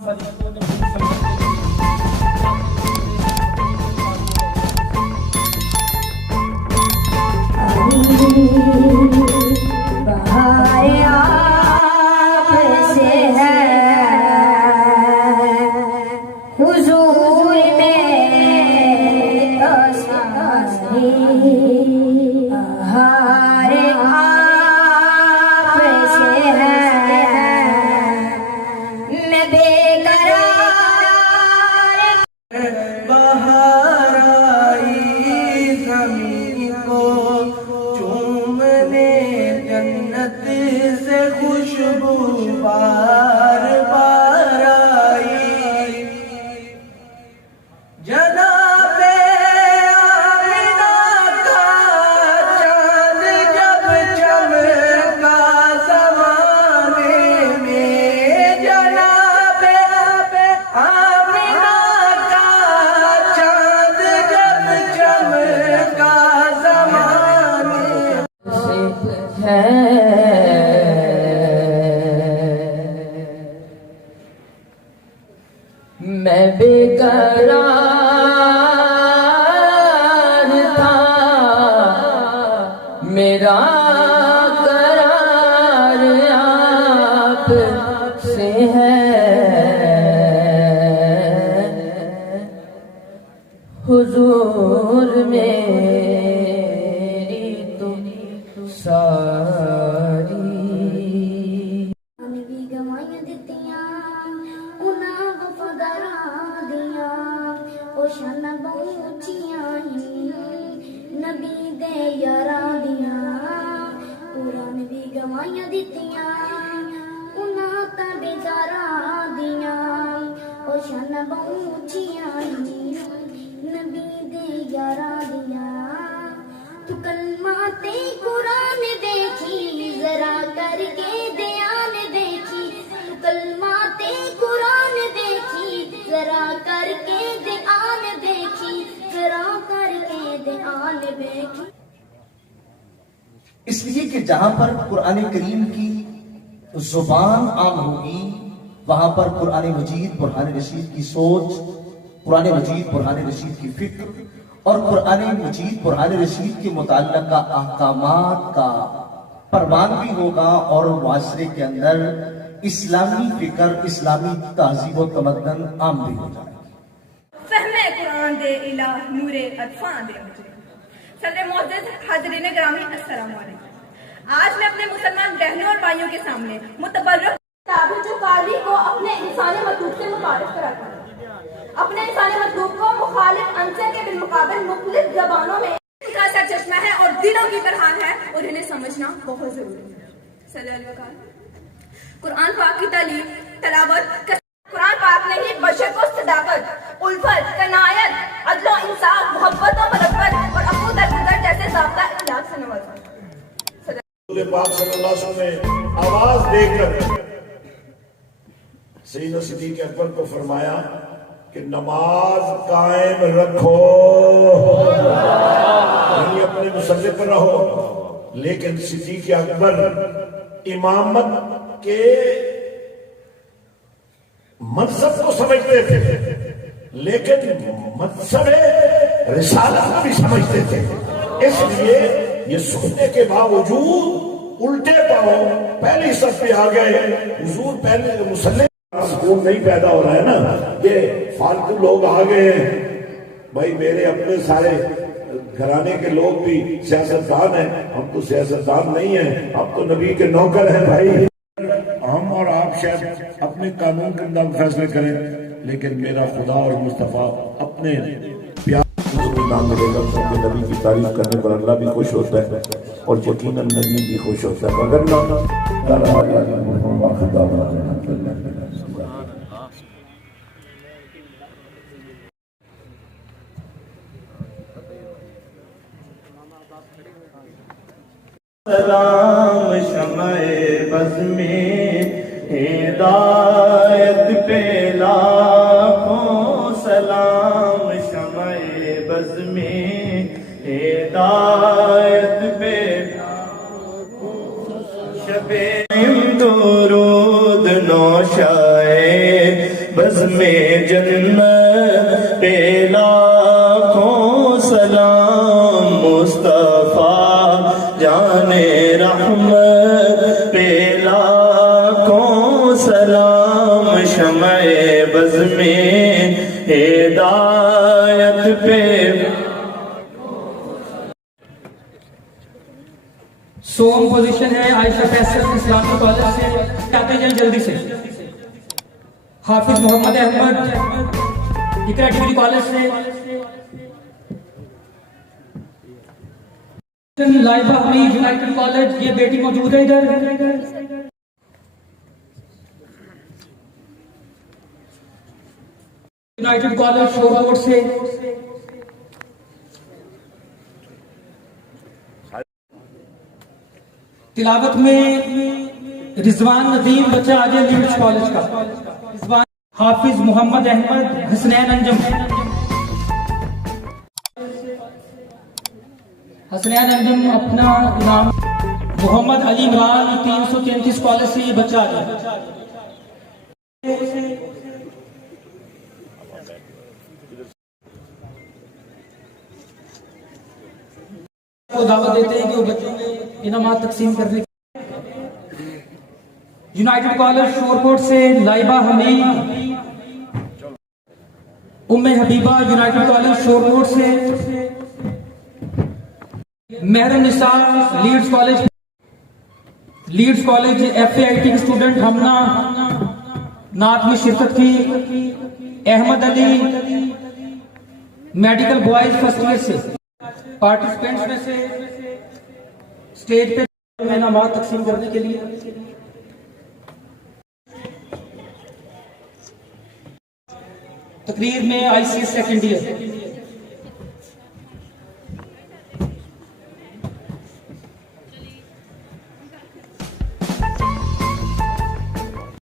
میں بے قرار تھا، میرا قرار آپ سے ہے، حضور میری تو ساری شان بہچیاں نبی دے یاراں دیاں، قرآن بھی گوائیاں دتیاں انہاں تابعداراں دیاں، او شان بہچیاں نبی دے یاراں دیاں۔ تو کلمہ تے قرآن دیکھی ذرا کر کے دھیان دیکھی، تو کلمہ تے قرآن دیکھی ذرا کر کے اس لیے کہ جہاں پر قرآن کریم کی زبان عام ہوگی وہاں پر قرآن مجید برہان رشید کی سوچ، قرآن مجید برہان رشید کی فکر اور قرآن مجید برہان رشید کے متعلقہ احکامات کا پروان بھی ہوگا، اور معاشرے کے اندر اسلامی فکر، اسلامی تہذیب و تمدن عام بھی ہو جائے گا۔ فہم قرآن دے الہ نور عرفان دے مجھے صدر معزز حاضرین گرامی السلام علیکم۔ آج میں اپنے مسلمان بہنوں اور بھائیوں کے سامنے متبرک کتاب جو قاری کو اپنے انسانی مطلوب سے متعارف کراتا ہے، اپنے انسانی مطلوب کو مخالف عنصر کے بالمقابل مختلف زبانوں میں کا سرچشمہ ہے اور دلوں کی برہان ہے، اور انہیں سمجھنا بہت ضروری ہے۔ صلی اللہ علیہ وسلم۔ قرآن پاک کی تعلیم، تلاوت، قرآن پاک نے ہی بشر کو صداقت، الفت، کنایت، عدل و انصاف، محبت و مرفت اور عفو درگزر جیسے ضابطہ اخلاق سے نوازا۔ رسول پاک صلی اللہ علیہ وسلم نے آواز دے کر سیدنا صدیق اکبر کو فرمایا کہ نماز قائم رکھو، یعنی اپنے مصلی پر رہو، لیکن صدیق اکبر امامت کے منصب کو سمجھتے تھے لیکن منصب رسالت کو بھی سمجھتے تھے، اس لیے یہ سننے کے باوجود الٹے پاؤں پہلی صف پہ آ گئے، حضور پہلے مسلح سکون نہیں پیدا ہو رہا ہے نا، یہ فالتو لوگ آ گئے ہیں۔ بھائی میرے اپنے سارے گھرانے کے لوگ بھی سیاستدان ہیں، ہم تو سیاستدان نہیں ہیں، ہم تو نبی کے نوکر ہیں۔ بھائی ہم اور آپ شاید اپنے قانون کے اندر فیصلے کریں، لیکن میرا خدا اور مصطفیٰ اپنے پیار نام ملے گا، کیونکہ نبی کی تعریف کرنے پر اللہ بھی خوش ہوتا ہے اور یقیناً نبی بھی خوش ہوتا ہے۔ اگر سلام شمع بز میں ہدایت پہ لاکھوں سلام، شمع بز میں ہدایت پہ شب درود نوشائے جنت پہ لاکھوں سلام، مصطفیٰ جان رحمت پہ لاکھوں سلام، شمع بز میں ہدایت پہ۔ سوم پوزیشن ہے عائشہ فیصل اسلامی کالج سے، آتے جائیں جلدی سے۔ حافظ محمد احمد اقرا ڈگری کالج سے۔ لائبہ حمید یونائٹڈ کالج، یہ بیٹی موجود ہے ادھر۔ یونائٹڈ کالج شور روڈ سے۔ تلاوت میں رضوان ندیم بچہ آج لیڈس کالج کا۔ رضوان حافظ محمد احمد حسنین انجم، حسنین انجم اپنا نام۔ محمد علی عمران 333 کالج سے یہ بچہ آ جائے۔ کو دعوت دیتے ہیں کہ وہ بچوں میں انعامات تقسیم کرنے۔ یونائٹڈ کالج شورکوٹ سے لائبہ حمید، ام حبیبہ یونائٹڈ کالج شورکوٹ سے۔ Mehram Nisar Leeds college F A I T کی اسٹوڈنٹ ہمنا نعت میں شرکت کی۔ Ahmed Ali medical boys first year سے۔ پارٹیسپینٹس میں سے اسٹیج پہ انعامات تقسیم کرنے کے لیے۔ تقریر میں آئی سی ایس سیکنڈ ایئر